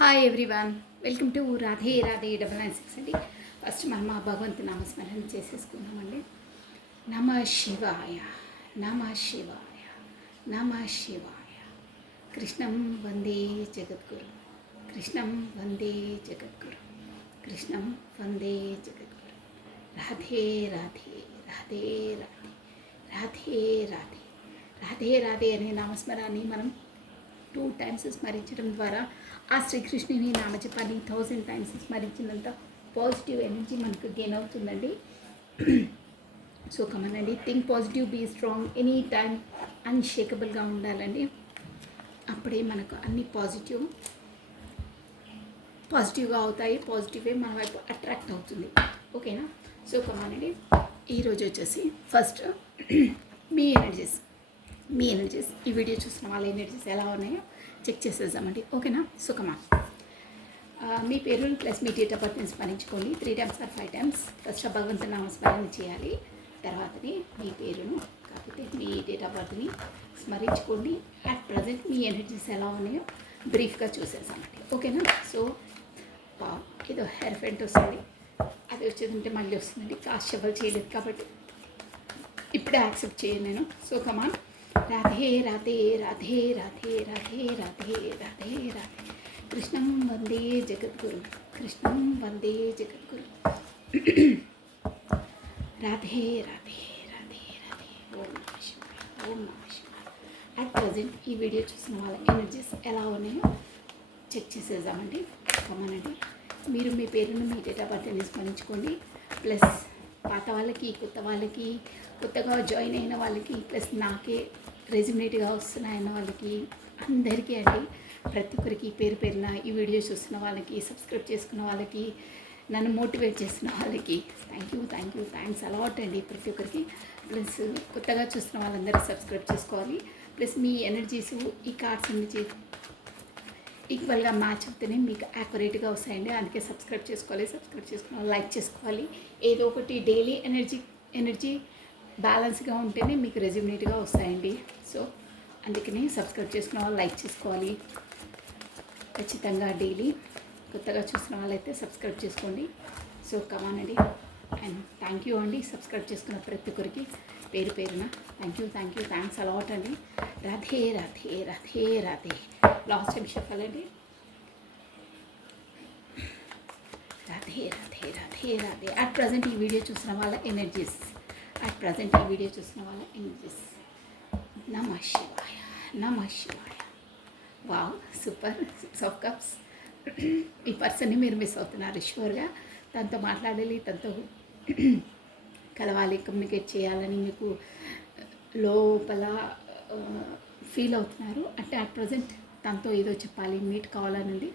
Hi everyone, welcome to Radhe Radhe 996 అండి. First మనం మా భగవంతు నామస్మరణ చేసేసుకున్నామండి. నమ శివాయ, నమ శివాయ, నమ శివాయ. కృష్ణం వందే జగద్గురు, కృష్ణం వందే జగద్గురు, కృష్ణం వందే జగద్గురు. రాధే రాధే, రాధే రాధే, రాధే రాధే, రాధే రాధే అనే నామస్మరాన్ని మనం 2 times స్మరించడం ద్వారా ఆ శ్రీకృష్ణుని నామజపాన్ని 1000 times స్మరించినంత పాజిటివ్ ఎనర్జీ మనకు గెయిన్ అవుతుందండి. సో కమనండి, think positive, be strong, any time అన్షేకబుల్గా ఉండాలండి. అప్పుడే మనకు అన్ని పాజిటివ్గా అవుతాయి. పాజిటివే మన వైపు అట్రాక్ట్ అవుతుంది. ఓకేనా? సో కమనండి, ఈరోజు వచ్చేసి ఫస్ట్ మీ ఎనర్జీస్ ఈ వీడియో చూసిన వాళ్ళ ఎనర్జీస్ ఎలా ఉన్నాయో చెక్ చేసేద్దామండి. ఓకేనా? సో కమాన్, మీ పేరు ప్లస్ మీ డేట్ ఆఫ్ బర్త్ని స్మరించుకోండి 3 times or 5 times. ఫస్ట్ భగవంతుని నామస్మరణ చేయాలి, తర్వాతనే మీ పేరును కాకపోతే మీ డేట్ ఆఫ్ బర్త్ని స్మరించుకోండి. అట్ ప్రజెంట్ మీ ఎనర్జీస్ ఎలా ఉన్నాయో బ్రీఫ్గా చూసేసామండి. ఓకేనా? సో ఏదో హెయిర్ ఫెంట్ వస్తుంది, అది వచ్చేది ఉంటే మళ్ళీ వస్తుందండి. కాస్ట్ షవల్ చేయలేదు కాబట్టి ఇప్పుడే యాక్సెప్ట్ చేయను నేను. So come on, Radhe Radhe, Radhe Radhe, Radhe Radhe, Radhe Radhe. కృష్ణం వందే జగద్గురు, కృష్ణం వందే జగద్గురు. రాధే రాధే, రాధే రాధే. ఓం నమః శివాయ, ఓం నమః శివాయ. అట్ ప్రజెంట్ ఈ వీడియో చూసిన వాళ్ళ ఎనర్జీస్ ఎలా ఉన్నాయో చెక్ చేసేద్దామండి. కమానండి, మీరు మీ పేరును మీ డేట్ ఆఫ్ బర్త్ని స్మరించుకోండి. ప్లస్ పాత వాళ్ళకి, కొత్తగా జాయిన్ అయిన వాళ్ళకి, ప్లస్ నాకే రెజ్యునేట్గా వస్తున్నాయన్న వాళ్ళకి అందరికీ అండి, ప్రతి ఒక్కరికి పేరు పేరున ఈ వీడియో చూస్తున్న వాళ్ళకి, సబ్స్క్రైబ్ చేసుకున్న వాళ్ళకి, నన్ను మోటివేట్ చేస్తున్న వాళ్ళకి థ్యాంక్స్ అలాట్ అండి ప్రతి ఒక్కరికి. ప్లస్ కొత్తగా చూస్తున్న వాళ్ళందరూ సబ్స్క్రైబ్ చేసుకోవాలి. ప్లస్ మీ ఎనర్జీస్ ఈ కార్డ్స్ నుంచి ఈక్వల్గా మ్యాచ్ అవుతేనే మీకు యాక్యురేట్గా వస్తాయండి. అందుకే సబ్స్క్రైబ్ చేసుకున్న లైక్ చేసుకోవాలి. ఏదో ఒకటి డైలీ ఎనర్జీ బ్యాలెన్స్గా ఉంటేనే మీకు రెజ్యూనేట్గా వస్తాయండి. సో అందుకని సబ్స్క్రైబ్ చేసుకున్న వాళ్ళు లైక్ చేసుకోవాలి ఖచ్చితంగా డైలీ. కొత్తగా చూసిన వాళ్ళైతే సబ్స్క్రైబ్ చేసుకోండి. సో కమానండి, అండ్ థ్యాంక్ యూ అండి సబ్స్క్రైబ్ చేసుకున్న ప్రతి ఒక్కరికి పేరు పేరున థ్యాంక్స్ అలాట్ అండి. రాధే రాధే, రాధే రాధే. లాస్ట్ టైం చెప్పాలండి. రాధే రాధే, రాధే రాధే. అట్ ప్రజెంట్ ఈ వీడియో చూసిన వాళ్ళ ఎనర్జీస్ నమ శివాయ, నమ శివాయ. Wow, super. 6 of cups. ఈ పర్సన్ని మీరు మిస్ అవుతున్నారు షూర్గా. తనతో మాట్లాడాలి, తనతో కలవాలి, కమ్యూనికేట్ చేయాలని మీకు లోపల ఫీల్ అవుతున్నారు. అంటే అట్ ప్రజెంట్ తనతో ఏదో చెప్పాలి, మీట్ కావాలని ఉంది.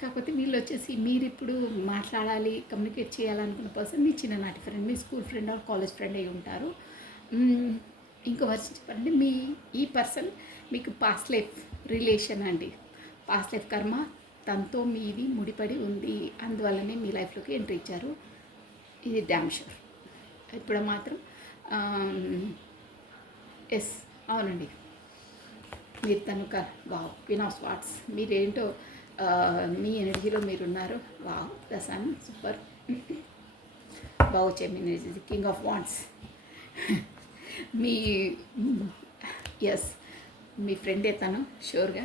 కాకపోతే వీళ్ళు వచ్చేసి మీరు ఇప్పుడు మాట్లాడాలి, కమ్యూనికేట్ చేయాలనుకున్న పర్సన్ మీ చిన్ననాటి friend, me school friend or college friend అయి ఉంటారు. ఇంకో వర్షన్ చెప్పాలంటే ఈ పర్సన్ మీకు పాస్ట్ లైఫ్ రిలేషన్ అండి, పాస్ట్ లైఫ్ కర్మ తనతో మీది ముడిపడి ఉంది. అందువల్లనే మీ లైఫ్లోకి ఎంట్రీ ఇచ్చారు. ఇది డ్యామ్ షూర్. ఇప్పుడు మాత్రం ఎస్, అవునండి, మీరు తనుక వావ్, క్వీన్ ఆఫ్ స్వార్డ్స్. మీరేంటో మీ ఎనర్జీలో మీరున్నారు. Wow, the sun, super. బాగా వచ్చాయి మీ ఎనర్జీ. King of wands. ఎస్, మీ ఫ్రెండే తను షూర్గా.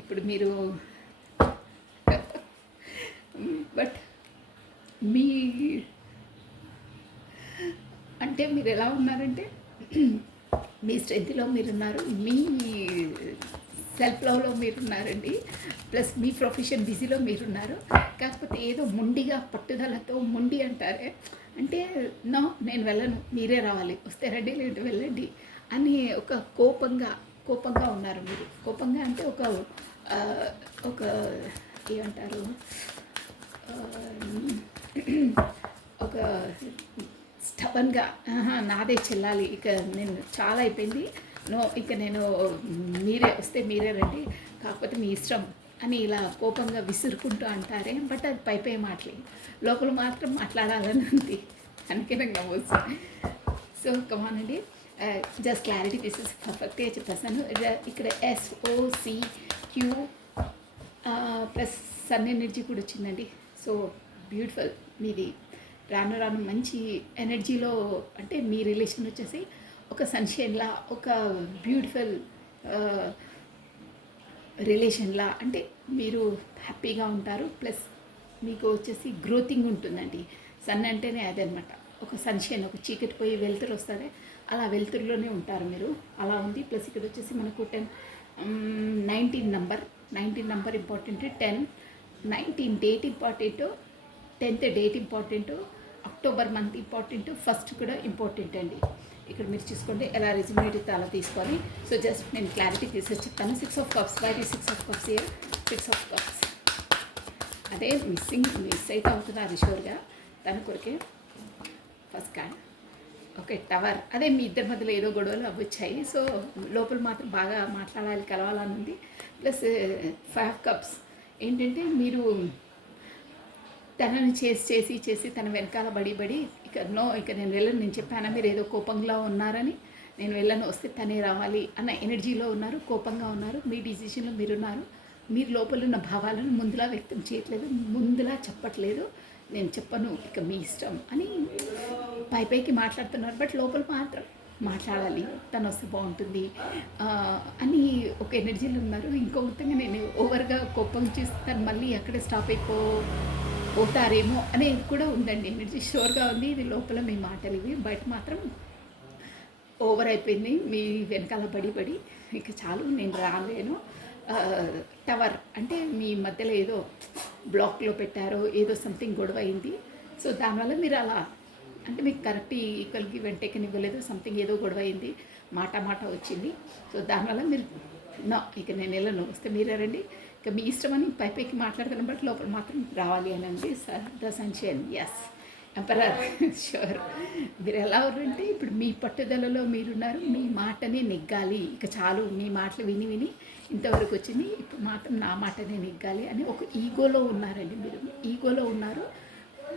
ఇప్పుడు మీరు బట్ మీరు ఎలా ఉన్నారంటే మీ స్ట్రెంత్లో మీరున్నారు, మీ సెల్ఫ్ లవ్లో మీరున్నారండి. ప్లస్ మీ ప్రొఫెషన్ బిజీలో మీరున్నారు. కాకపోతే ఏదో మొండిగా పట్టుదలతో, మొండి అంటారే, అంటే నో నేను వెళ్ళను, మీరే రావాలి, వస్తే రండి లేదంటే వెళ్ళండి అని ఒక కోపంగా ఉన్నారు మీరు. కోపంగా అంటే ఒక ఏమంటారు, ఒక స్టబన్గా నాదే చెల్లాలి, ఇక నేను చాలా అయిపోయింది, నో ఇక నేను మీరే వస్తే మీరే రండి, కాకపోతే మీ ఇష్టం అని ఇలా కోపంగా విసురుకుంటూ అంటారే. బట్ అది పైపై మాటలే, లోపల మాత్రం మాట్లాడాలని ఉంది. అందుకే నాకు నవ్వొస్తుంది. సో కమానండి, జస్ట్ క్లారిటీ పీసెస్ పర్ఫెక్ట్గా చెప్పేస్తాను. ఇక్కడ SOCQ ప్లస్ సన్ ఎనర్జీ కూడా వచ్చిందండి. సో బ్యూటిఫుల్ మీది. రాను రాను మంచి ఎనర్జీలో, అంటే మీ రిలేషన్ వచ్చేసి ఒక సన్షైన్లా, ఒక బ్యూటిఫుల్ రిలేషన్లా, అంటే మీరు హ్యాపీగా ఉంటారు. ప్లస్ మీకు వచ్చేసి గ్రోతింగ్ ఉంటుందండి. సన్ అంటేనే అదనమాట, ఒక సన్షైన్, ఒక చీకటి పోయి వెలుతురు వస్తుంది, అలా వెలుతురులోనే ఉంటారు మీరు. అలా ఉంది. ప్లస్ ఇక్కడ వచ్చేసి మనకు 19 number important, 10, 19 date important, 10th date important, October month important, first కూడా ఇంపార్టెంట్ అండి. ఇక్కడ మీరు చూసుకోండి ఎలా రెజ్యూమేట్ అయితే అలా తీసుకొని. సో జస్ట్ నేను క్లారిటీ తీసేసి చెప్తాను. 6 of cups, why is 6 of cups here? 6 of cups అదే మిస్ అయితే అవుతున్నారు షూర్గా, దాని కొరకే ఫస్ట్ కార్డ్. Okay, tower. అదే మీ ఇద్దరి మధ్యలో ఏదో గొడవలు అవ్వచ్చాయి. సో లోపల మాత్రం బాగా మాట్లాడాలి, కలవాలని ఉంది. ప్లస్ 5 cups ఏంటంటే మీరు తనని చేసి తన వెనకాల బడి ఇక నేను వెళ్ళను, నేను చెప్పాను మీరు ఏదో కోపంలో ఉన్నారని, నేను వెళ్ళను, వస్తే తనే రావాలి అన్న ఎనర్జీలో ఉన్నారు, కోపంగా ఉన్నారు. మీ డిసిషన్లో మీరున్నారు. మీరు లోపల ఉన్న భావాలను ముందులా వ్యక్తం చేయట్లేదు, ముందులా చెప్పట్లేదు. నేను చెప్పను, ఇక మీ ఇష్టం అని పైకి మాట్లాడుతున్నారు. బట్ లోపల మాత్రం మాట్లాడాలి, తను వస్తే బాగుంటుంది అని ఒక ఎనర్జీలో ఉన్నారు. ఇంకో విధంగా నేను ఓవర్గా కోపం చేస్తాను, మళ్ళీ అక్కడే స్టాప్ అవుతారేమో అనేది కూడా ఉందండి. ఎనర్జీ షూర్గా ఉంది. ఇది లోపల మీ మాటలు ఇవి, బయట మాత్రం ఓవర్ అయిపోయింది. మీ వెనకాల బడి ఇక చాలు, నేను రాలేను. టవర్ అంటే మీ మధ్యలో ఏదో బ్లాక్లో పెట్టారో, ఏదో సంథింగ్ గొడవ అయింది. సో దానివల్ల మీరు అలా, అంటే మీకు కరెక్ట్ ఈక్వల్కి వెంటేకని ఇవ్వలేదు, సంథింగ్ ఏదో గొడవ అయింది, మాట వచ్చింది. సో దానివల్ల మీరు ఇక నేను వెళ్ళను, వస్తే మీరే రండి, ఇక మీ ఇష్టమని పైకి మాట్లాడుతున్న బట్ లోపల మాత్రం రావాలి అని అండి. The sunshine, yes emperor, sure. మీరు ఎలా ఉన్నారంటే ఇప్పుడు మీ పట్టుదలలో మీరున్నారు, మీ మాటని నెగ్గాలి, ఇక చాలు, మీ మాటలు విని ఇంతవరకు వచ్చింది, ఇప్పుడు మాత్రం నా మాటనే నెగ్గాలి అని ఒక ఈగోలో ఉన్నారండి. మీరు ఈగోలో ఉన్నారు,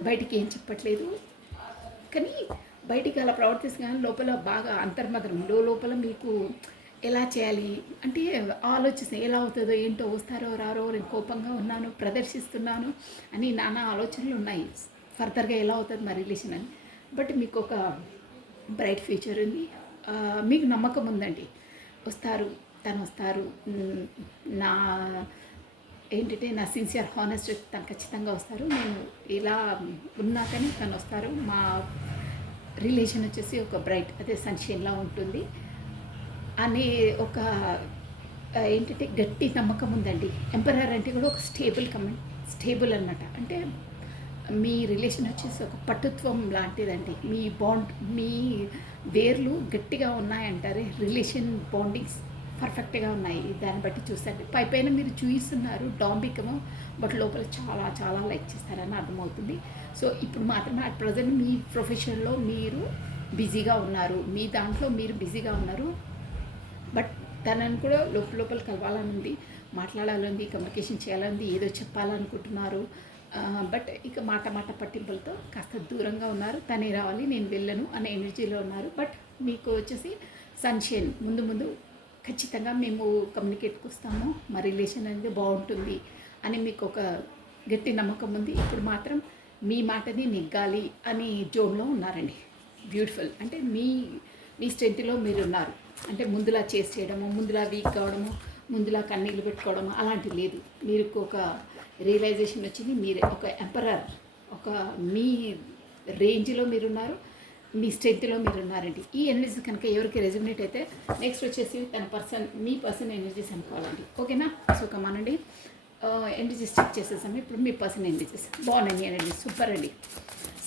బయటికి ఏం చెప్పట్లేదు, కానీ బయటికి అలా ప్రవర్తిస్తాను, లోపల బాగా అంతర్మదనం, లోపల మీకు ఎలా చేయాలి అంటే ఆలోచిస్తే ఎలా అవుతుందో ఏంటో, వస్తారో రారో, నేను కోపంగా ఉన్నాను, ప్రదర్శిస్తున్నాను అని నానా ఆలోచనలు ఉన్నాయి. ఫర్దర్గా ఎలా అవుతుంది మా రిలేషన్ అని. బట్ మీకు ఒక బ్రైట్ ఫ్యూచర్ ఉంది, మీకు నమ్మకం ఉందండి, వస్తారు, తను వస్తారు. నా ఏంటంటే నా సిన్సియర్ హానెస్ట్ తను ఖచ్చితంగా వస్తారు, నేను ఇలా ఉన్నా కానీ తను వస్తారు. మా రిలేషన్ వచ్చేసి ఒక బ్రైట్, అదే సన్షైన్లా ఉంటుంది అనే ఒక ఏంటంటే గట్టి నమ్మకం ఉందండి. ఎంపరర్ అంటే కూడా ఒక స్టేబుల్ అనమాట. అంటే మీ రిలేషన్ వచ్చేసి ఒక పట్టుత్వం లాంటిదండి. మీ బాండ్, మీ వేర్లు గట్టిగా ఉన్నాయంటారే, రిలేషన్ బాండింగ్స్ పర్ఫెక్ట్గా ఉన్నాయి. దాన్ని బట్టి చూస్తే పైన మీరు చూపిస్తున్నారు డాంబికము, బట్ లోపల చాలా చాలా లైక్ చేస్తారని అర్థమవుతుంది. సో ఇప్పుడు మాత్రమే అట్ ప్రజెంట్ మీ ప్రొఫెషన్లో మీరు బిజీగా ఉన్నారు, మీ దాంట్లో మీరు బిజీగా ఉన్నారు. బట్ తనని కూడా లోపల కలవాలని ఉంది, మాట్లాడాలని, కమ్యూనికేషన్ చేయాలని, ఏదో చెప్పాలనుకుంటున్నారు. బట్ ఇక మాట పట్టింపులతో కాస్త దూరంగా ఉన్నారు. తనే రావాలి, నేను వెళ్ళను అనే ఎనర్జీలో ఉన్నారు. బట్ మీకు వచ్చేసి సన్షైన్, ముందు ఖచ్చితంగా మేము కమ్యూనికేట్కి వస్తాము, మా రిలేషన్ అనేది బాగుంటుంది అని మీకు ఒక గట్టి నమ్మకం ఉంది. ఇప్పుడు మాత్రం మీ మాటని నెగ్గాలి అని జోన్లో ఉన్నారండి. బ్యూటిఫుల్. అంటే మీ స్ట్రెంత్లో మీరు ఉన్నారు. అంటే ముందులా చేయడము, ముందులా వీక్ కావడము, ముందులా కన్నీళ్ళు పెట్టుకోవడము అలాంటివి లేదు. మీరు ఒక రియలైజేషన్ వచ్చింది, మీరే ఒక ఎంపరర్, ఒక మీ రేంజ్లో మీరున్నారు, మీ స్ట్రెంత్లో మీరు ఉన్నారండి. ఈ ఎనర్జీస్ కనుక ఎవరికి రెజ్యూనేట్ అయితే నెక్స్ట్ వచ్చేసి మీ పర్సన్ ఎనర్జీస్ అనుకోవాలండి. ఓకేనా? సో కమానండి, ఎనర్జీస్ చెక్ చేసేసాము. ఇప్పుడు మీ పర్సన్ ఎనర్జీస్ బాగున్నాయి, ఎనర్జీస్ సూపర్ అండి.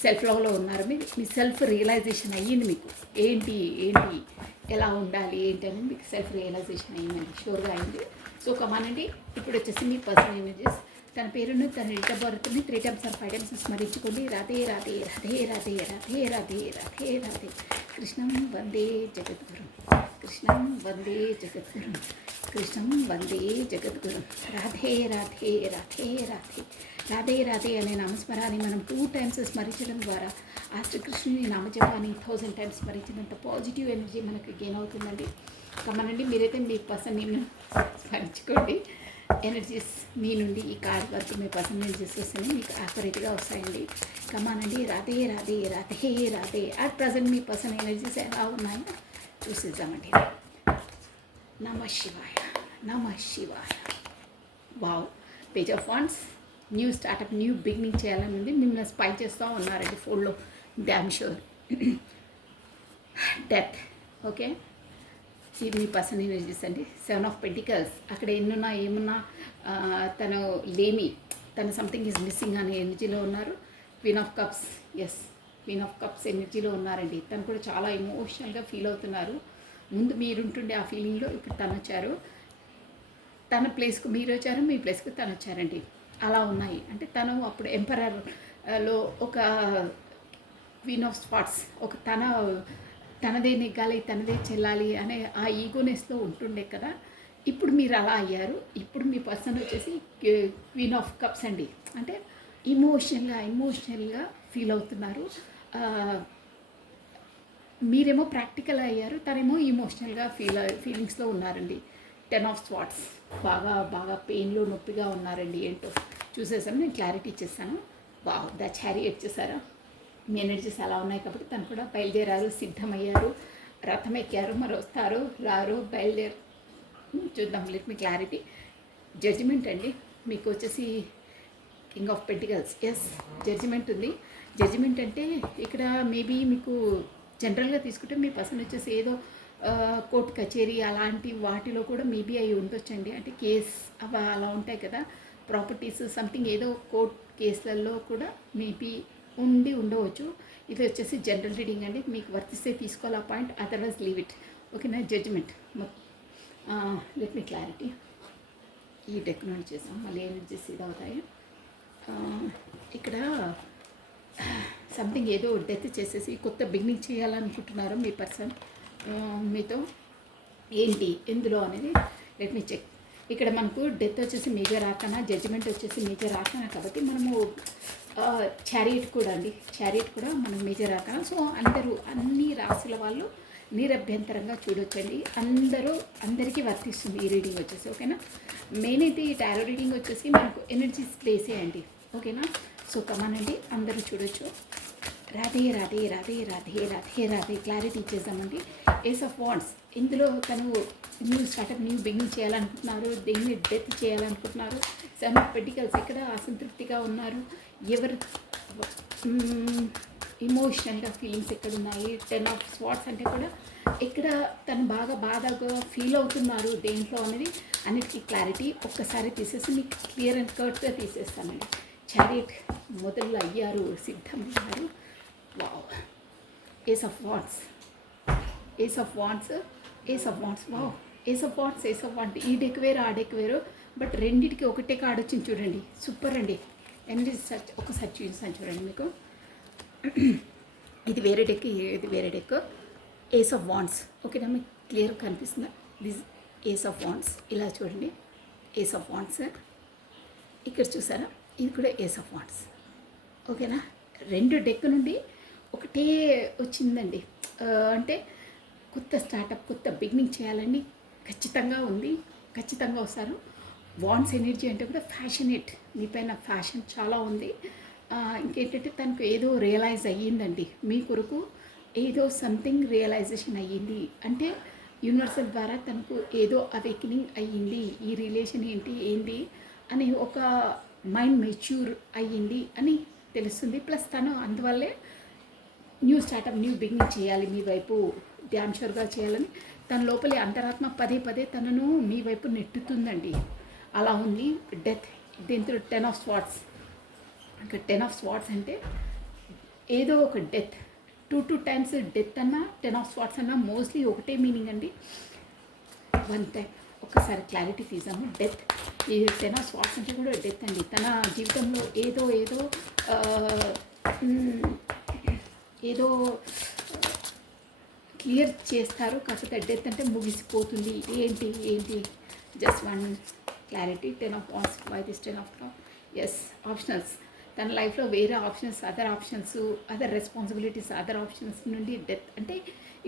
సెల్ఫ్ లవ్లో ఉన్నారు, మీ సెల్ఫ్ రియలైజేషన్ అయ్యింది. మీకు ఏంటి ఎలా ఉండాలి ఏంటి అనేది మీకు సెల్ఫ్ రియలైజేషన్ అయ్యిందండి, షూర్గా అయింది. సో కమానండి, ఇప్పుడు వచ్చేసి మీ పర్సన్ ఎనర్జీస్, తన పేరును, తన డేట్ ఆఫ్ బర్త్ని 3 times or 5 times స్మరించుకోండి. రాధే రాధే రాధే రాధే రాధే రాధే రాధే రాధే. కృష్ణం వందే జగద్గురు, కృష్ణం వందే జగద్గురు, కృష్ణం వందే జగద్గురు. రాధే రాధే రాధే రాధే రాధే రాధే అనే నామస్మరాన్ని మనం 2 times స్మరించడం ద్వారా ఆ శ్రీకృష్ణుని నామజపాన్ని 1000 times స్మరించినంత పాజిటివ్ ఎనర్జీ మనకు గెయిన్ అవుతుందండి. కమనండి, మీరైతే మీ పర్సన్ని స్మరించుకోండి. ఎనర్జీస్ మీ నుండి ఈ కార్డ్ వరకు మీ పర్సనల్ ఎనర్జీస్ వస్తున్నాయి, మీకు యాక్యురేట్గా వస్తాయండి. కమానండి. రాధే రాధే రాధే రాధే. అట్ ప్రజెంట్ మీ పర్సనల్ ఎనర్జీస్ ఎలా ఉన్నాయో చూసేద్దామండి. నమ శివాయ, నమ శివాయ. Wow, page of wands. New startup, new beginning చేయాలని ఉంది. మిమ్మల్ని స్పై చేస్తూ ఉన్నారండి ఫోన్లో, డ్యామ్ షూర్. డెత్, ఓకే, ఇది మీ పర్సనల్ ఎనర్జీస్ అండి. 7 ఆఫ్ పెంటికల్స్. అక్కడ ఎన్నున్నా ఏమున్నా తను లేమి, తను సంథింగ్ ఈజ్ మిస్సింగ్ అనే ఎనర్జీలో ఉన్నారు. Queen of cups, yes, queen of cups ఎనర్జీలో ఉన్నారండి. తను కూడా చాలా ఎమోషనల్గా ఫీల్ అవుతున్నారు. ముందు మీరుంటుండే ఆ ఫీలింగ్లో ఇప్పుడు తను వచ్చారు. తన ప్లేస్కు మీరు వచ్చారు, మీ ప్లేస్కు తను వచ్చారండి. అలా ఉన్నాయి. అంటే తను అప్పుడు ఎంపరర్లో ఒక క్వీన్ ఆఫ్ స్పాట్స్, ఒక తనదే నెగ్గాలి, తనదే చెల్లాలి అనే ఆ ఈగోనెస్లో ఉంటుండే కదా. ఇప్పుడు మీరు అలా అయ్యారు. ఇప్పుడు మీ పర్సన్ వచ్చేసి క్వీన్ ఆఫ్ కప్స్ అండి. అంటే ఇమోషనల్గా ఫీల్ అవుతున్నారు. మీరేమో ప్రాక్టికల్ అయ్యారు, తనేమో ఇమోషనల్గా ఫీలింగ్స్లో ఉన్నారండి. 10 ఆఫ్ స్వాట్స్. బాగా పెయిన్లో నొప్పిగా ఉన్నారండి. ఏంటో చూసేసాను, నేను క్లారిటీ ఇచ్చేసాను. ద చారియట్ చేశారా, మీ ఎనర్జీస్ అలా ఉన్నాయి కాబట్టి తను కూడా బయలుదేరారు, సిద్ధమయ్యారు, రథం ఎక్కారు. మరి వస్తారు రారు, బయలుదేరు చూద్దాం. Let me clarity. జడ్జిమెంట్ అండి. మీకు వచ్చేసి king of pentacles. Yes, judgement ఉంది. జడ్జిమెంట్ అంటే ఇక్కడ మేబీ మీకు జనరల్గా తీసుకుంటే మీ పర్సన్ వచ్చేసి ఏదో కోర్టు కచేరీ అలాంటి వాటిలో కూడా మేబీ అవి ఉండొచ్చండి. అంటే కేస్ అవి అలా ఉంటాయి కదా, ప్రాపర్టీస్ సంథింగ్ ఏదో కోర్ట్ కేసులలో కూడా మేబీ ఉండవచ్చు. ఇది వచ్చేసి జనరల్ రీడింగ్ అండి. మీకు వర్తిస్తే తీసుకోవాలి ఆ పాయింట్, అదర్వైజ్ లీవ్ ఇట్. ఓకేనా. జడ్జిమెంట్. Let me clarity. ఈ డెక్ నుండి చేసాం, మళ్ళీ ఎనర్జీస్ ఇది అవుతాయి. ఇక్కడ సంథింగ్ ఏదో డెత్ చేసేసి కొత్త బిగినింగ్ చేయాలనుకుంటున్నారు మీ పర్సన్ మీతో. ఏంటి ఎందులో అనేది లెట్ మీ చెక్. ఇక్కడ మనకు డెత్ వచ్చేసి మేజర్ ఆర్కానా, జడ్జిమెంట్ వచ్చేసి మేజర్ ఆర్కానా కాబట్టి మనము చారియట్ కూడా అండి, చారియట్ కూడా మనకు మేజర్ ఆర్కానా. సో అన్ని రాశుల వాళ్ళు నిరభ్యంతరంగా చూడొచ్చండి. అందరికీ వర్తిస్తుంది ఈ రీడింగ్ వచ్చేసి. ఓకేనా. మెయిన్ అయితే ఈ టారో రీడింగ్ వచ్చేసి మనకు ఎనర్జీస్ ప్లేసే అండి. ఓకేనా. సో కమానండి, అందరూ చూడొచ్చు. రాధే రాధే రాధే రాధే రాధే రాధే. క్లారిటీ ఇచ్చేద్దామండి. Ace of wands. ఇందులో తను న్యూ స్టార్టప్, న్యూ బిగినింగ్ చేయాలనుకుంటున్నారు, దేన్ని డెత్ చేయాలనుకుంటున్నారు. 7 ఆఫ్ పెంటికల్స్. ఇక్కడ అసంతృప్తిగా ఉన్నారు. ఎవరు ఇమోషనల్గా ఫీలింగ్స్ ఎక్కడ ఉన్నాయి. 10 ఆఫ్ స్వాట్స్ అంటే కూడా ఇక్కడ తను బాధగా ఫీల్ అవుతున్నారు దేంట్లో అనేది అన్నిటికీ క్లారిటీ ఒక్కసారి తీసేసి మీకు క్లియర్ అండ్ కర్ట్గా తీసేస్తానండి. చారియట్ మొదలు అయ్యారు, సిద్ధమయ్యారు. Wow. Ace of wands, ace of wands, ace of wands. Wow, ace of wands, ace of wand. ఈ డెక్ వేరు, ఆ డెక్ వేరు, బట్ రెండింటికి ఒకటే కార్డ్ వచ్చింది చూడండి. సూపర్ అండి. ఎనర్జీ ఒకసారి చూపిస్తాను చూడండి మీకు. ఇది వేరే డెక్, ఇది వేరే డెక్. Ace of wands. ఓకేనా, మీకు క్లియర్ కనిపిస్తుందా? This ace of wands. ఇలా చూడండి, ఏస్ ఆఫ్ వాండ్స్. ఇక్కడ చూసారా, ఇది కూడా ఏస్ ఆఫ్ వాండ్స్. ఓకేనా. 2 డెక్ నుండి ఒకటే వచ్చిందండి. అంటే కొత్త స్టార్టప్, కొత్త బిగినింగ్ చేయాలని ఖచ్చితంగా ఉంది, ఖచ్చితంగా వస్తారు. వాండ్స్ ఎనర్జీ అంటే కూడా ఫ్యాషనేట్, మీ పైన ఫ్యాషన్ చాలా ఉంది. ఇంకేంటంటే తనకు ఏదో రియలైజ్ అయ్యిందండి, మీ కొరకు ఏదో సంథింగ్ రియలైజేషన్ అయ్యింది. అంటే యూనివర్సల్ ద్వారా తనకు ఏదో అవేకనింగ్ అయ్యింది. ఈ రిలేషన్ ఏంటి అని ఒక మైండ్ మెచ్యూర్ అయ్యింది అని తెలుస్తుంది. ప్లస్ తను అందువల్లే న్యూ స్టార్టప్, న్యూ బిగినింగ్ చేయాలి, మీ వైపు డ్యామ్ షూర్గా చేయాలని తన లోపలి అంతరాత్మ పదే తనను మీ వైపు నెట్టుతుందండి. అలా ఉంది. డెత్, దీంతో 10 ఆఫ్ స్వాట్స్. ఇక్కడ 10 ఆఫ్ స్వాట్స్ అంటే ఏదో ఒక డెత్, 2 టైమ్స్ డెత్ అన్నా 10 ఆఫ్ స్వాట్స్ అన్నా మోస్ట్లీ ఒకటే మీనింగ్ అండి. 1 టైం. ఒక్కసారి క్లారిటీ తీసాము. డెత్, ఈ 10 ఆఫ్ స్వాట్స్ అంటే కూడా డెత్ అండి. తన జీవితంలో ఏదో క్లియర్ చేస్తారు, కాకపోతే డెత్ అంటే ముగిసిపోతుంది. ఏంటి just 1 clarity. 10 of wands. Why this 10 of top? Yes, optionals. తన లైఫ్లో వేరే options, other responsibilities, other options నుండి డెత్. అంటే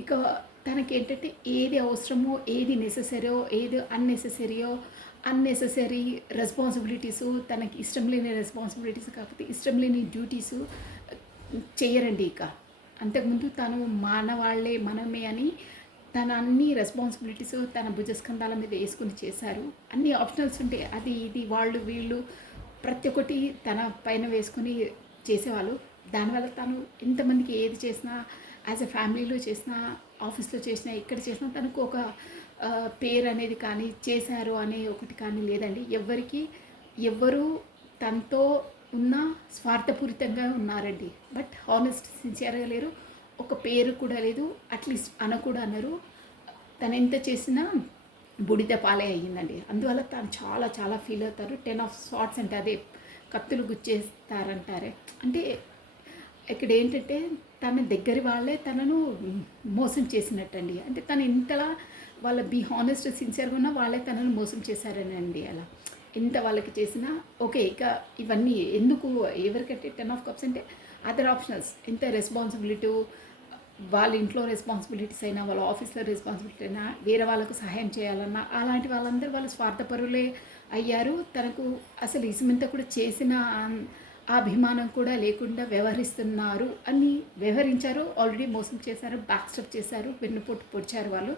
ఇక తనకేంటంటే ఏది అవసరమో, ఏది నెససరీయో, ఏది అన్నెసెసరీయో అన్నెసెసరీ రెస్పాన్సిబిలిటీసు, తనకి ఇష్టం లేని రెస్పాన్సిబిలిటీస్ కాకపోతే ఇష్టం లేని డ్యూటీసు చెయ్యరండి ఇక. అంతకుముందు తను మానవాళ్ళే మనమే అని తన అన్ని రెస్పాన్సిబిలిటీస్ తన భుజస్కంధాల మీద వేసుకుని చేశారు. అన్ని ఆప్షనల్స్ ఉంటాయి, అది ఇది వాళ్ళు వీళ్ళు ప్రతి ఒక్కటి తన పైన వేసుకొని చేసేవాళ్ళు. దానివల్ల తను ఎంతమందికి ఏది చేసినా, యాజ్ ఎ ఫ్యామిలీలో చేసినా, ఆఫీస్లో చేసినా, ఎక్కడ చేసినా తనకు ఒక పేరు అనేది కానీ, చేశారు అనే ఒకటి కానీ లేదండి. ఎవ్వరు తనతో ఉన్న స్వార్థపూరితంగా ఉన్నారండి. బట్ హానెస్ట్ సిన్సియర్గా లేరు, ఒక పేరు కూడా లేదు, అట్లీస్ట్ కూడా అన్నారు. తను ఎంత చేసినా బుడిద పాలే అయ్యిందండి. అందువల్ల తను చాలా చాలా ఫీల్ అవుతారు. 10 ఆఫ్ స్వార్డ్స్ అంటే అదే కత్తులు గుచ్చేస్తారంటారే, అంటే ఇక్కడ ఏంటంటే తన దగ్గరి వాళ్ళే తనను మోసం చేసినట్టండి. అంటే తను ఇంతలా వాళ్ళ బీ హానెస్ట్ సిన్సియర్గా ఉన్న వాళ్ళే తనను మోసం చేశారనండి. అలా ఎంత వాళ్ళకి చేసినా ఓకే. ఇక ఇవన్నీ ఎందుకు, ఎవరికంటే 10 ఆఫ్ కప్స్ అంటే అదర్ ఆప్షనల్స్. ఎంత రెస్పాన్సిబిలిటీ, వాళ్ళ ఇంట్లో రెస్పాన్సిబిలిటీస్ అయినా, వాళ్ళ ఆఫీస్లో రెస్పాన్సిబిలిటీ అయినా, వేరే వాళ్ళకు సహాయం చేయాలన్నా, అలాంటి వాళ్ళందరూ వాళ్ళు స్వార్థపరులే అయ్యారు. తనకు అసలు ఇసుమంతా కూడా చేసిన అభిమానం కూడా లేకుండా వ్యవహరిస్తున్నారు అని వ్యవహరించారు. ఆల్రెడీ మోసం చేశారు, బ్యాక్ స్టెప్ చేశారు, వెన్నుపోటు పొడిచారు వాళ్ళు.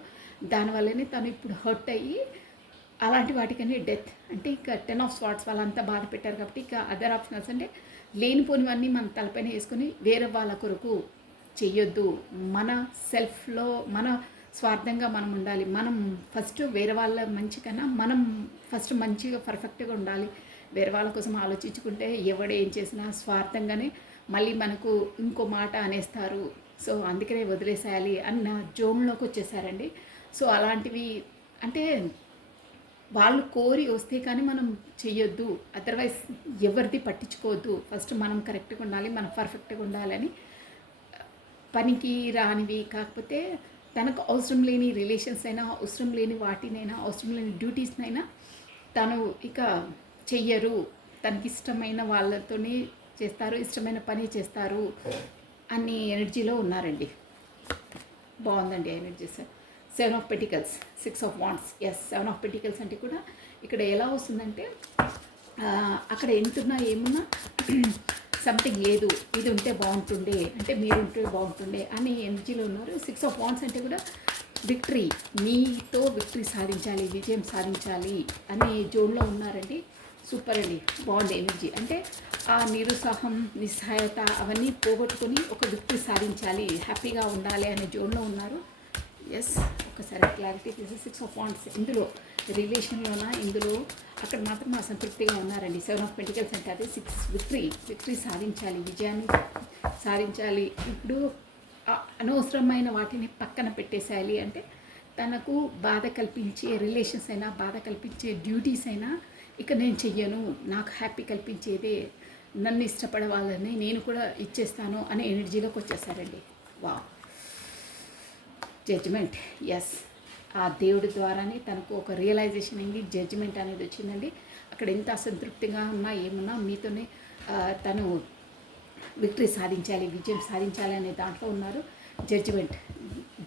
దానివల్లనే తను ఇప్పుడు హర్ట్ అయ్యి అలాంటి వాటికని డెత్. అంటే ఇక 10 ఆఫ్ స్వార్డ్స్ వాళ్ళంతా బాధ పెట్టారు కాబట్టి ఇక అదర్ ఆప్షనల్స్ అంటే లేనిపోనివన్నీ మన తలపైన వేసుకొని వేరే వాళ్ళ కొరకు చెయ్యొద్దు. మన సెల్ఫ్లో మన స్వార్థంగా మనం ఉండాలి. మనం ఫస్ట్ వేరే వాళ్ళ మంచి కన్నా మనం ఫస్ట్ మంచిగా పర్ఫెక్ట్గా ఉండాలి. వేరే వాళ్ళ కోసం ఆలోచించుకుంటే ఎవడు ఏం చేసినా స్వార్థంగానే మళ్ళీ మనకు ఇంకో మాట అనేస్తారు. సో అందుకనే వదిలేసేయాలి అన్న జోన్లోకి వచ్చేసారండి. సో అలాంటివి అంటే వాళ్ళు కోరి వస్తే కానీ మనం చెయ్యొద్దు, అదర్వైజ్ ఎవరిది పట్టించుకోవద్దు. ఫస్ట్ మనం కరెక్ట్గా ఉండాలి, మనం పర్ఫెక్ట్గా ఉండాలని. పనికి రానివి కాకపోతే తనకు అవసరం లేని రిలేషన్స్ అయినా, అవసరం లేని వాటినైనా, అవసరం లేని డ్యూటీస్నైనా తను ఇక చెయ్యరు. తనకి ఇష్టమైన వాళ్ళతోనే చేస్తారు, ఇష్టమైన పని చేస్తారు అన్ని ఎనర్జీలో ఉన్నారండి. బాగుందండి energies. 7 of pentacles, 6 of wands. Yes, 7 of pentacles అంటే కూడా ఇక్కడ ఎలా వస్తుందంటే అక్కడ ఎంతున్నా ఏమున్నా సంథింగ్ లేదు, ఇది ఉంటే బాగుంటుండే, అంటే మీరు ఉంటే బాగుంటుండే అని ఎనర్జీలో ఉన్నారు. 6 ఆఫ్ వాండ్స్ అంటే కూడా విక్టరీ, మీతో విక్టరీ సాధించాలి, విజయం సాధించాలి అనే జోన్లో ఉన్నారండి. సూపర్ అండి, బాగుంది ఎనర్జీ. అంటే ఆ నిరుత్సాహం, నిస్సహాయత అవన్నీ పోగొట్టుకొని ఒక విక్టరీ సాధించాలి, హ్యాపీగా ఉండాలి అనే జోన్లో ఉన్నారు. ఎస్, ఒకసారి క్లారిటీ తీసి 6 ఆఫ్ వాండ్స్ ఇందులో రిలేషన్లోనా, ఇందులో అక్కడ మాత్రం అసంతృప్తిగా ఉన్నారండి. 7 ఆఫ్ పెంటికల్స్ అంటే అదే 6 విక్టరీ సాధించాలి, విజయాన్ని సాధించాలి. ఇప్పుడు అనవసరమైన వాటిని పక్కన పెట్టేసేయాలి. అంటే తనకు బాధ కల్పించే రిలేషన్స్ అయినా, బాధ కల్పించే డ్యూటీస్ అయినా ఇక నేను చెయ్యను, నాకు హ్యాపీ కల్పించేదే, నన్ను ఇష్టపడే వాళ్ళని నేను కూడా ఇచ్చేస్తాను అనే ఎనర్జీలోకి వచ్చేసారండి. వా, జడ్జిమెంట్. ఎస్, ఆ దేవుడి ద్వారానే తనకు ఒక రియలైజేషన్ అయింది, జడ్జిమెంట్ అనేది వచ్చిందండి. అక్కడ ఎంత అసంతృప్తిగా ఉన్నా ఏమున్నా మీతోనే తను విక్టరీ సాధించాలి, విజయం సాధించాలి అనే దాంట్లో ఉన్నారు. జడ్జిమెంట్,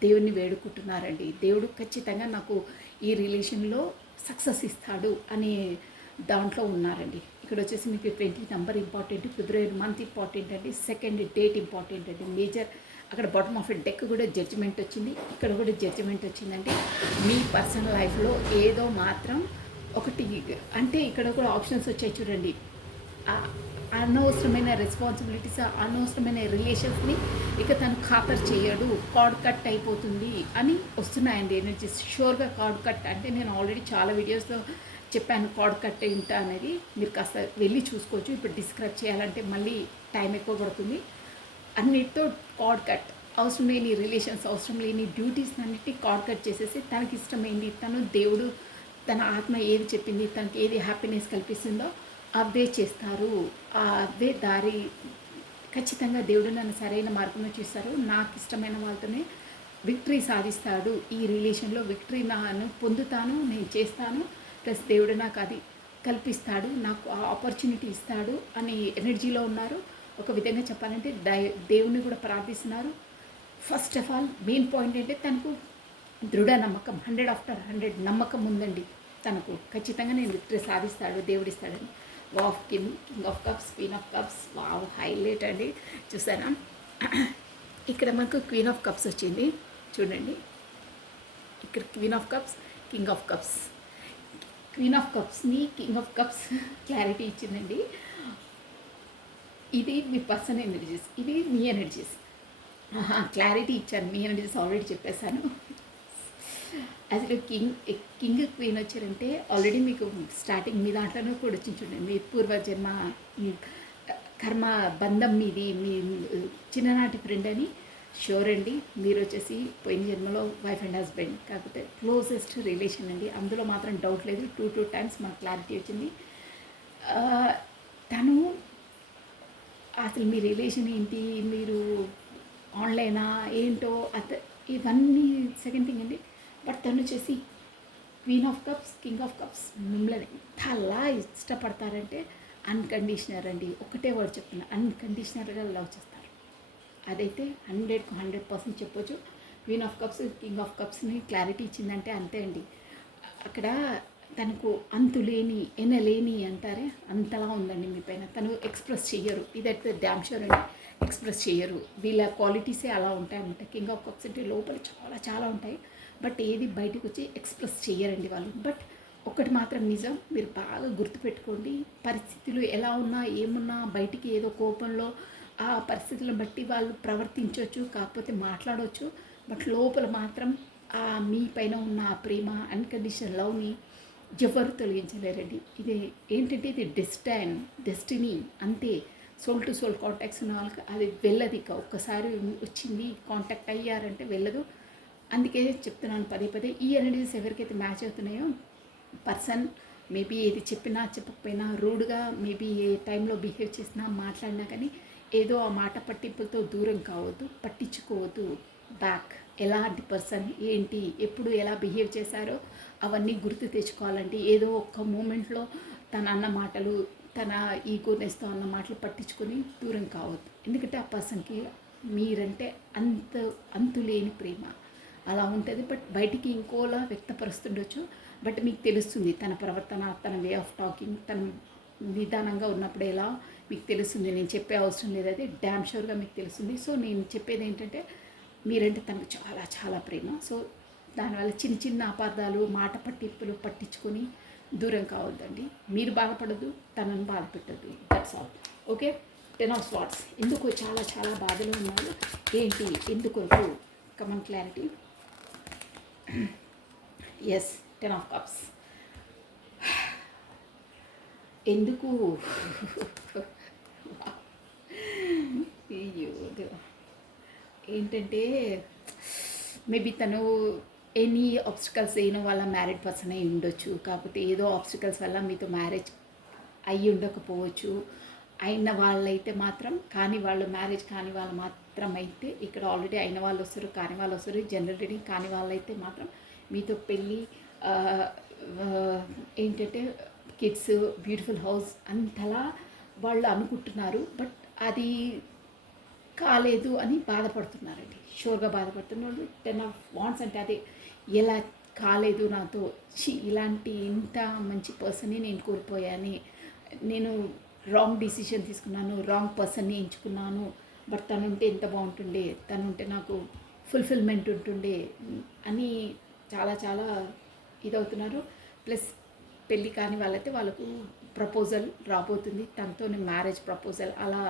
దేవుడిని వేడుకుంటున్నారండి. దేవుడు ఖచ్చితంగా నాకు ఈ రిలేషన్లో సక్సెస్ ఇస్తాడు అనే దాంట్లో ఉన్నారండి. ఇక్కడ వచ్చేసి మీకు 20 నెంబర్ ఇంపార్టెంట్, ఫిబ్రవరి మంత్ ఇంపార్టెంట్ అండి, 2nd డేట్ ఇంపార్టెంట్ అండి, మేజర్. అక్కడ బాటమ్ ఆఫ్ డెక్ కూడా జడ్జిమెంట్ వచ్చింది, ఇక్కడ కూడా జడ్జిమెంట్ వచ్చిందండి. మీ పర్సనల్ లైఫ్లో ఏదో మాత్రం ఒకటి, అంటే ఇక్కడ కూడా ఆప్షన్స్ వచ్చాయి చూడండి. అనవసరమైన రెస్పాన్సిబిలిటీస్, అనవసరమైన రిలేషన్స్ని ఇక తను ఖాతరు చేయడు, కార్డ్ కట్ అయిపోతుంది అని వస్తున్నాయండి ఎనర్జీస్. షూర్గా కార్డ్ కట్ అంటే నేను ఆల్రెడీ చాలా వీడియోస్లో చెప్పాను కార్డ్ కట్ ఏంటా అనేది, మీరు కాస్త వెళ్ళి చూసుకోవచ్చు. ఇప్పుడు డిస్క్రైబ్ చేయాలంటే మళ్ళీ టైం ఎక్కువ పడుతుంది. అన్నిటితో కార్డ్ కట్, అవసరం లేని రిలేషన్స్, అవసరం లేని డ్యూటీస్ అన్నిటి కార్డ్ కట్ చేసేసి తనకి ఇష్టమైంది, తను దేవుడు, తన ఆత్మ ఏది చెప్పింది, తనకి ఏది హ్యాపీనెస్ కల్పిస్తుందో అవే చేస్తారు, అవే దారి. ఖచ్చితంగా దేవుడు నన్ను సరైన మార్గంలో చూస్తారు, నాకు ఇష్టమైన వాళ్ళతోనే విక్టరీ సాధిస్తాడు, ఈ రిలేషన్లో విక్టరీ నాను పొందుతాను, నేను చేస్తాను, ప్లస్ దేవుడు నాకు అది కల్పిస్తాడు, నాకు ఆ ఆపర్చునిటీ ఇస్తాడు అనే ఎనర్జీలో ఉన్నారు. ఒక విధంగా చెప్పాలంటే దేవుణ్ణి కూడా ప్రార్థిస్తున్నారు. First of all main point అంటే తనకు దృఢ నమ్మకం, 100 ఆఫ్టర్ 100 నమ్మకం ఉందండి. తనకు ఖచ్చితంగా నేను విక్టరీ సాధిస్తాడు, దేవుడిస్తాడని. Wow, king of cups, queen of cups, wow highlight అండి. చూసారా, ఇక్కడ మనకు క్వీన్ ఆఫ్ కప్స్ వచ్చింది చూడండి. ఇక్కడ queen of cups, king of cups. Queen of కప్స్ని కింగ్ ఆఫ్ కప్స్ క్లారిటీ ఇచ్చిందండి. ఇది మీ పర్సన్ ఎనర్జీస్, ఇవి మీ ఎనర్జీస్. క్లారిటీ ఇచ్చాను, మీ ఎనర్జీస్ ఆల్రెడీ చెప్పేశాను. అసలు కింగ్ క్వీన్ వచ్చారంటే ఆల్రెడీ మీకు స్టార్టింగ్ మీ దాంట్లోనే కూడా వచ్చింది చూడండి. మీ పూర్వజన్మ కర్మ బంధం మీది, మీ చిన్ననాటి ఫ్రెండ్ అని షూర్ అండి. మీరు వచ్చేసి పోయిన జన్మలో వైఫ్ అండ్ హస్బెండ్, కాకపోతే క్లోజెస్ట్ రిలేషన్ అండి, అందులో మాత్రం డౌట్ లేదు. 2 టైమ్స్ మనకు క్లారిటీ వచ్చింది. తను అసలు మీ రిలేషన్ ఏంటి, మీరు ఆన్లైనా ఏంటో ఇవన్నీ సెకండ్ థింగ్ అండి. బట్ తను వచ్చేసి queen of cups, king of cups మిమ్మల్ని ఎంతలా ఇష్టపడతారంటే అన్కండిషనల్ అండి. ఒకటే వర్డ్ చెప్తున్నా, అన్కండిషనల్గా లవ్ చేస్తారు. అదైతే 100% చెప్పొచ్చు. Queen of cups, king of కప్స్ని క్లారిటీ ఇచ్చిందంటే అంతే అండి. అక్కడ తనకు అంతులేని ఎనలేని అంటారే అంతలా ఉందండి మీ పైన. తను ఎక్స్ప్రెస్ చెయ్యరు, ఇదైతే డ్యామ్ షూర్ అండి. ఎక్స్ప్రెస్ చెయ్యరు, వీళ్ళ క్వాలిటీసే అలా ఉంటాయన్నమాట. కింగ్ ఆఫ్ కప్స్ అంటే లోపల చాలా చాలా ఉంటాయి, బట్ ఏది బయటకు వచ్చి ఎక్స్ప్రెస్ చెయ్యరండి వాళ్ళు. బట్ ఒకటి మాత్రం నిజం, మీరు బాగా గుర్తుపెట్టుకోండి. పరిస్థితులు ఎలా ఉన్నా ఏమున్నా బయటికి ఏదో కోపంలో ఆ పరిస్థితులను బట్టి వాళ్ళు ప్రవర్తించవచ్చు, కాకపోతే మాట్లాడవచ్చు. బట్ లోపల మాత్రం ఆ మీ పైన ఉన్న ఆ ప్రేమ, అన్కండిషనల్ లవ్ని ఎవరు తొలగించలేరండి. ఇది ఏంటంటే ఇది డెస్టినీ అంతే. సోల్ టు సోల్ కాంటాక్ట్స్ ఉన్న వాళ్ళకి అది వెళ్ళదు. ఇక ఒక్కసారి వచ్చింది కాంటాక్ట్ అయ్యారంటే వెళ్ళదు. అందుకే చెప్తున్నాను పదే ఈ ఎనర్జీస్ ఎవరికైతే మ్యాచ్ అవుతున్నాయో పర్సన్ మేబీ ఏది చెప్పినా చెప్పకపోయినా రూడ్గా మేబీ ఏ టైంలో బిహేవ్ చేసినా మాట్లాడినా కానీ ఏదో ఆ మాట పట్టింపులతో దూరం కావద్దు, పట్టించుకోవద్దు. బ్యాక్ ఎలాంటి పర్సన్ ఏంటి ఎప్పుడు ఎలా బిహేవ్ చేశారో అవన్నీ గుర్తు తెచ్చుకోవాలండి. ఏదో ఒక్క మూమెంట్లో తన అన్న మాటలు, తన ఈగోనెస్తో అన్న మాటలు పట్టించుకొని దూరం కావద్దు. ఎందుకంటే ఆ పర్సన్కి మీరంటే అంతులేని ప్రేమ అలా ఉంటుంది. బట్ బయటికి ఇంకోలా వ్యక్తపరుస్తుండొచ్చు, బట్ మీకు తెలుస్తుంది తన ప్రవర్తన, తన వే ఆఫ్ టాకింగ్, తన నిదానంగా ఉన్నప్పుడు ఎలా మీకు తెలుస్తుంది. నేను చెప్పే అవసరం లేదు, అది డ్యామ్ షూర్గా మీకు తెలుస్తుంది. సో నేను చెప్పేది ఏంటంటే మీరంటే తనకు చాలా చాలా ప్రేమ. సో దానివల్ల చిన్న అపార్థాలు, మాట పట్టింపులు పట్టించుకొని దూరం కావద్దండి. మీరు బాధపడద్దు, తనను బాధపెట్టద్దు. That's all. Okay. 10 of swords. ఎందుకు చాలా చాలా బాధలు ఉన్నారు, ఏంటి, ఎందుకు come on clarity. Yes, 10 of cups. ఎందుకు ఏంటంటే మేబీ తను ఎనీ ఆబ్స్టికల్స్ అయిన వాళ్ళ మ్యారీడ్ పర్సన్ అయి ఉండొచ్చు, కాకపోతే ఏదో ఆబ్స్టికల్స్ వల్ల మీతో మ్యారేజ్ అయ్యి ఉండకపోవచ్చు. అయిన వాళ్ళైతే మాత్రం, కానీ వాళ్ళు మ్యారేజ్ కాని వాళ్ళు మాత్రం అయితే ఇక్కడ ఆల్రెడీ అయిన వాళ్ళు వస్తారు, కాని వాళ్ళు వస్తారు. జనరల్ రీడింగ్ కాని వాళ్ళైతే మాత్రం మీతో పెళ్ళి ఏంటంటే కిడ్స్, బ్యూటిఫుల్ హౌస్ అంతలా వాళ్ళు అనుకుంటున్నారు. బట్ అది కాలేదు అని బాధపడుతున్నారండి. షూర్గా బాధపడుతున్నారు. 10 ఆఫ్ వాండ్స్ అంటే అదే, ఎలా కాలేదు నాతో, ఇలాంటి ఇంత మంచి పర్సన్ని నేను కోల్పోయాను, నేను రాంగ్ డిసిషన్ తీసుకున్నాను, రాంగ్ పర్సన్ని ఎంచుకున్నాను. బట్ తను ఉంటే ఎంత బాగుంటుండే, తను ఉంటే నాకు ఫుల్ఫిల్మెంట్ ఉంటుండే అని చాలా చాలా ఇదవుతున్నారు. ప్లస్ పెళ్ళి కాని వాళ్ళైతే వాళ్ళకు ప్రపోజల్ రాబోతుంది, తనతోనే మ్యారేజ్ ప్రపోజల్ అలా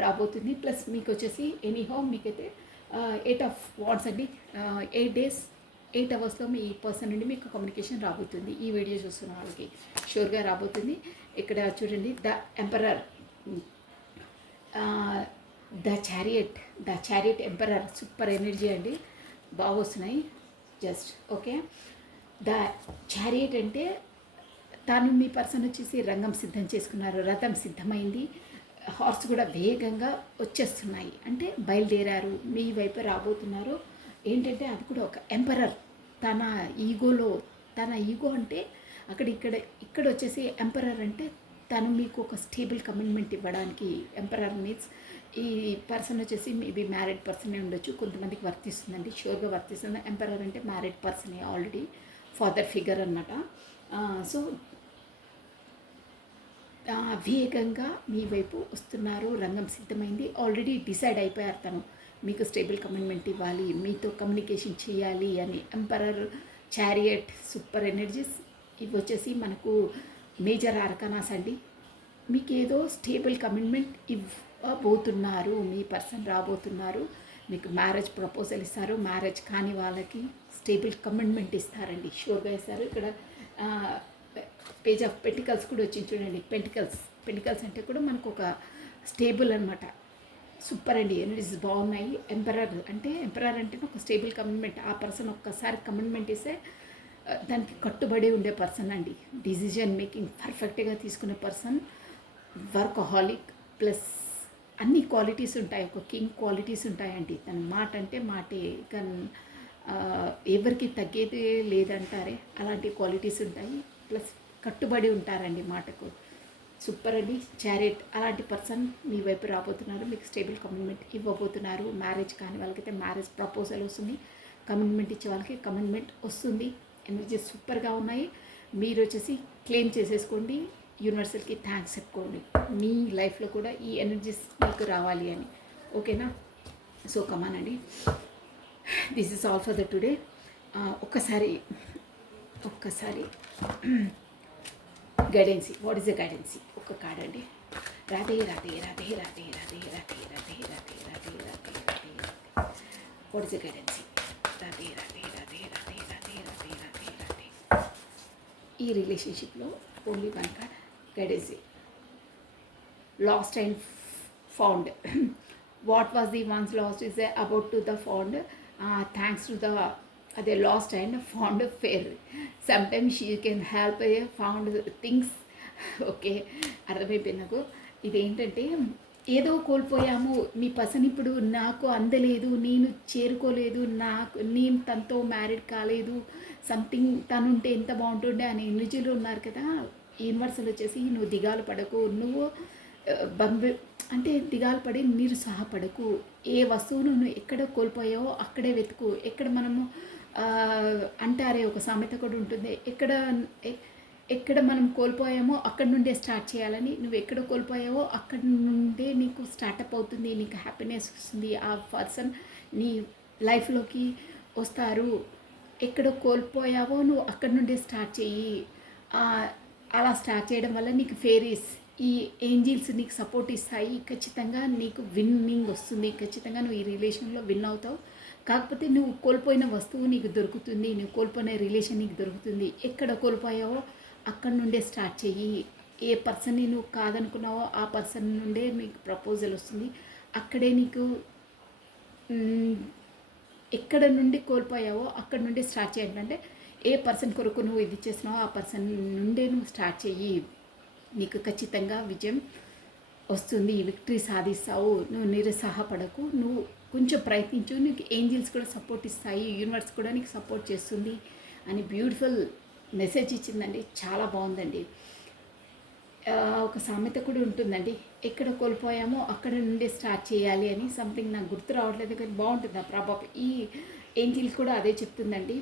రాబోతుంది. ప్లస్ మీకు వచ్చేసి ఎనీహౌ మీకైతే 8 ఆఫ్ వాండ్స్ అండి. 8 days 8 hours మీ పర్సన్ నుండి మీకు కమ్యూనికేషన్ రాబోతుంది. ఈ వీడియో చూస్తున్న వాళ్ళకి షూర్గా రాబోతుంది. ఇక్కడ చూడండి, the emperor, the chariot emperor, super energy అండి, బాగా వస్తున్నాయి. Just okay. ద చారియట్ అంటే తను మీ పర్సన్ వచ్చేసి రంగం సిద్ధం చేసుకున్నారు, రథం సిద్ధమైంది, హార్స్ కూడా వేగంగా వచ్చేస్తున్నాయి, అంటే బయలుదేరారు, మీ వైపు రాబోతున్నారు. ఏంటంటే అది కూడా ఒక ఎంపరర్, తన ఈగో అంటే ఇక్కడ వచ్చేసి ఎంపరర్ అంటే తను మీకు ఒక స్టేబుల్ కమిట్మెంట్ ఇవ్వడానికి. ఎంపరర్ మీన్స్ ఈ పర్సన్ వచ్చేసి మేబీ మ్యారీడ్ పర్సనే ఉండొచ్చు, కొంతమందికి వర్తిస్తుందండి, షూర్గా వర్తిస్తుంది. ఎంపరర్ అంటే మ్యారీడ్ పర్సనే, ఆల్రెడీ ఫాదర్ ఫిగర్ అనమాట. సో వేగంగా మీ వైపు వస్తున్నారు, రంగం సిద్ధమైంది, ఆల్రెడీ డిసైడ్ అయిపోయారు తను మీకు స్టేబుల్ కమిట్మెంట్ ఇవ్వాలి, మీతో కమ్యూనికేషన్ చేయాలి అని. ఎంపరర్, చారియట్, సూపర్ ఎనర్జీస్ ఇవి వచ్చేసి మనకు మేజర్ ఆర్కనాస్ అండి. మీకు ఏదో స్టేబుల్ కమిట్మెంట్ ఇవ్వబోతున్నారు, మీ పర్సన్ రాబోతున్నారు, మీకు మ్యారేజ్ ప్రపోజల్ ఇస్తారు, మ్యారేజ్ కాని వాళ్ళకి స్టేబుల్ కమిట్మెంట్ ఇస్తారండి, షూర్గా ఇస్తారు. ఇక్కడ పేజ్ ఆఫ్ పెంటికల్స్ కూడా వచ్చింది చూడండి. పెంటికల్స్ అంటే కూడా మనకు ఒక స్టేబుల్ అనమాట. సూపర్ అండి, ఎనర్జీస్ బాగున్నాయి. ఎంపరర్ అంటే ఒక స్టేబుల్ కమిట్మెంట్. ఆ పర్సన్ ఒక్కసారి కమిట్మెంట్ ఇస్తే దానికి కట్టుబడి ఉండే పర్సన్ అండి. డిసిజన్ మేకింగ్ పర్ఫెక్ట్గా తీసుకునే పర్సన్, వర్కహాలిక్ ప్లస్ అన్ని క్వాలిటీస్ ఉంటాయి, ఒక కింగ్ క్వాలిటీస్ ఉంటాయండి. తన మాట అంటే మాటే, కానీ ఎవరికి తగ్గేది లేదంటారే అలాంటి క్వాలిటీస్ ఉంటాయి. ప్లస్ కట్టుబడి ఉంటారండి మాటకు. సూపర్ అండి. చారియట్ అలాంటి పర్సన్ మీ వైపు రాబోతున్నారు, మీకు స్టేబుల్ కమిట్మెంట్ ఇవ్వబోతున్నారు. మ్యారేజ్ కాని వాళ్ళకైతే మ్యారేజ్ ప్రపోజల్ వస్తుంది, కమిట్మెంట్ ఇచ్చే వాళ్ళకి కమిట్మెంట్ వస్తుంది. ఎనర్జీస్ సూపర్గా ఉన్నాయి. మీరు వచ్చేసి క్లెయిమ్ చేసేసుకోండి, యూనివర్సల్కి థ్యాంక్స్ చెప్పుకోండి, మీ లైఫ్లో కూడా ఈ ఎనర్జీస్ మీకు రావాలి అని. ఓకేనా? So come on, this is all for the today. ఒక్కసారి guidance, what is the guidance? ఒక్క కార్డ్ అండి. Radhe Radhe Radhe Radhe Radhe Radhe Radhe Radhe Radhe Radhe Radhe. What is the guidance? Radhe Radhe Radhe Radhe Radhe Radhe Radhe Radhe. ఈ రిలేషన్షిప్లో only one card guidance. Lost and found. What was the ones lost is about to the found. Thanks to the అదే lost and found fair. Sometimes she can help found things. Okay, అర్థమైపోయింది నాకు. ఇదేంటంటే ఏదో కోల్పోయాము, మీ person ఇప్పుడు నాకు అందలేదు, నేను చేరుకోలేదు, నేను తనతో మ్యారీడ్ కాలేదు, సంథింగ్ తనుంటే ఎంత బాగుంటుండే అనే ఎనర్జీలో ఉన్నారు కదా. యూనివర్సల్ వచ్చేసి నువ్వు దిగాలు పడకు, నువ్వు అంటే దిగాలు పడి నిరుత్సాహపడకు. ఏ వస్తువును నువ్వు ఎక్కడ కోల్పోయావో అక్కడే వెతుకు. ఎక్కడ మనము అంటారే ఒక సామెత కూడా ఉంటుంది, ఎక్కడ మనం కోల్పోయామో అక్కడి నుండే స్టార్ట్ చేయాలని. నువ్వు ఎక్కడ కోల్పోయావో అక్కడి నుండే నీకు స్టార్టప్ అవుతుంది, నీకు హ్యాపీనెస్ వస్తుంది, ఆ పర్సన్ నీ లైఫ్లోకి వస్తారు. ఎక్కడ కోల్పోయావో నువ్వు అక్కడి నుండే స్టార్ట్ చెయ్యి. అలా స్టార్ట్ చేయడం వల్ల నీకు ఫేరీస్, ఈ ఏంజిల్స్ నీకు సపోర్ట్ ఇస్తాయి. ఖచ్చితంగా నీకు విన్నింగ్ వస్తుంది, ఖచ్చితంగా నువ్వు ఈ రిలేషన్లో విన్ అవుతావు. కాకపోతే నువ్వు కోల్పోయిన వస్తువు నీకు దొరుకుతుంది, నువ్వు కోల్పోయిన రిలేషన్ నీకు దొరుకుతుంది. ఎక్కడ కోల్పోయావో అక్కడి నుండే స్టార్ట్ చెయ్యి. ఏ పర్సన్ని నువ్వు కాదనుకున్నావో ఆ పర్సన్ నుండే నీకు ప్రపోజల్ వస్తుంది. అక్కడే నీకు ఎక్కడ నుండి కోల్పోయావో అక్కడ నుండి స్టార్ట్ చేయండి. అంటే ఏ పర్సన్ కొరకు నువ్వు ఇది చేసినావో ఆ పర్సన్ నుండే నువ్వు స్టార్ట్ చెయ్యి. నీకు ఖచ్చితంగా విజయం వస్తుంది, విక్టరీ సాధిస్తావు. నువ్వు నిరుత్సాహపడకు, నువ్వు కొంచెం ప్రయత్నించు, నీకు ఏంజిల్స్ కూడా సపోర్ట్ ఇస్తాయి, యూనివర్స్ కూడా నీకు సపోర్ట్ చేస్తుంది అని బ్యూటిఫుల్ మెసేజ్ ఇచ్చిందండి. చాలా బాగుందండి. ఒక సామెత కూడా ఉంటుందండి, ఎక్కడ కోల్పోయామో అక్కడ నుండే స్టార్ట్ చేయాలి అని. సంథింగ్ నాకు గుర్తు రావట్లేదు కానీ బాగుంటుంది ఆ ప్రభావం. ఈ ఏంజిల్స్ కూడా అదే చెప్తుందండి.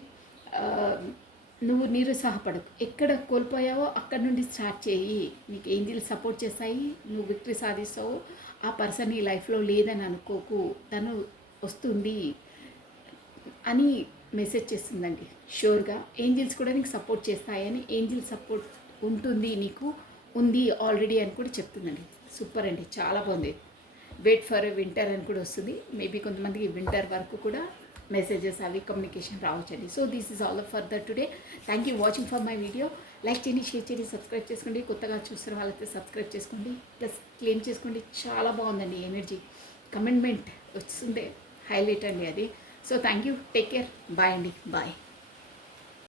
నువ్వు నిరుత్సాహపడకు, ఎక్కడ కోల్పోయావో అక్కడ నుండి స్టార్ట్ చేయి, నీకు ఏంజిల్స్ సపోర్ట్ చేస్తాయి, నువ్వు విక్టరీ సాధిస్తావు. ఆ పర్సన్ నీ లైఫ్లో లేదని అనుకోకు, తను వస్తుంది అని మెసేజ్ చేస్తుందండి. షూర్గా ఏంజిల్స్ కూడా నీకు సపోర్ట్ చేస్తాయని, ఏంజిల్ సపోర్ట్ ఉంటుంది, నీకు ఉంది ఆల్రెడీ అని కూడా చెప్తుందండి. సూపర్ అండి, చాలా బాగుంది. వెయిట్ ఫర్ వింటర్ అని కూడా వస్తుంది. మేబీ కొంతమందికి వింటర్ వరకు కూడా మెసేజెస్ అవి కమ్యూనికేషన్ రావచ్చండి. So this is all for the today. Thank you watching for my video. Like చేయండి, షేర్ చేయండి, సబ్స్క్రైబ్ చేసుకోండి. కొత్తగా చూస్తున్న వాళ్ళైతే సబ్స్క్రైబ్ చేసుకోండి, ప్లస్ క్లెయిమ్ చేసుకోండి. చాలా బాగుందండి ఎనర్జీ, కమిట్మెంట్ వస్తుంది, హైలైట్ అండి అది. So thank you, take care, bye అండి, బాయ్.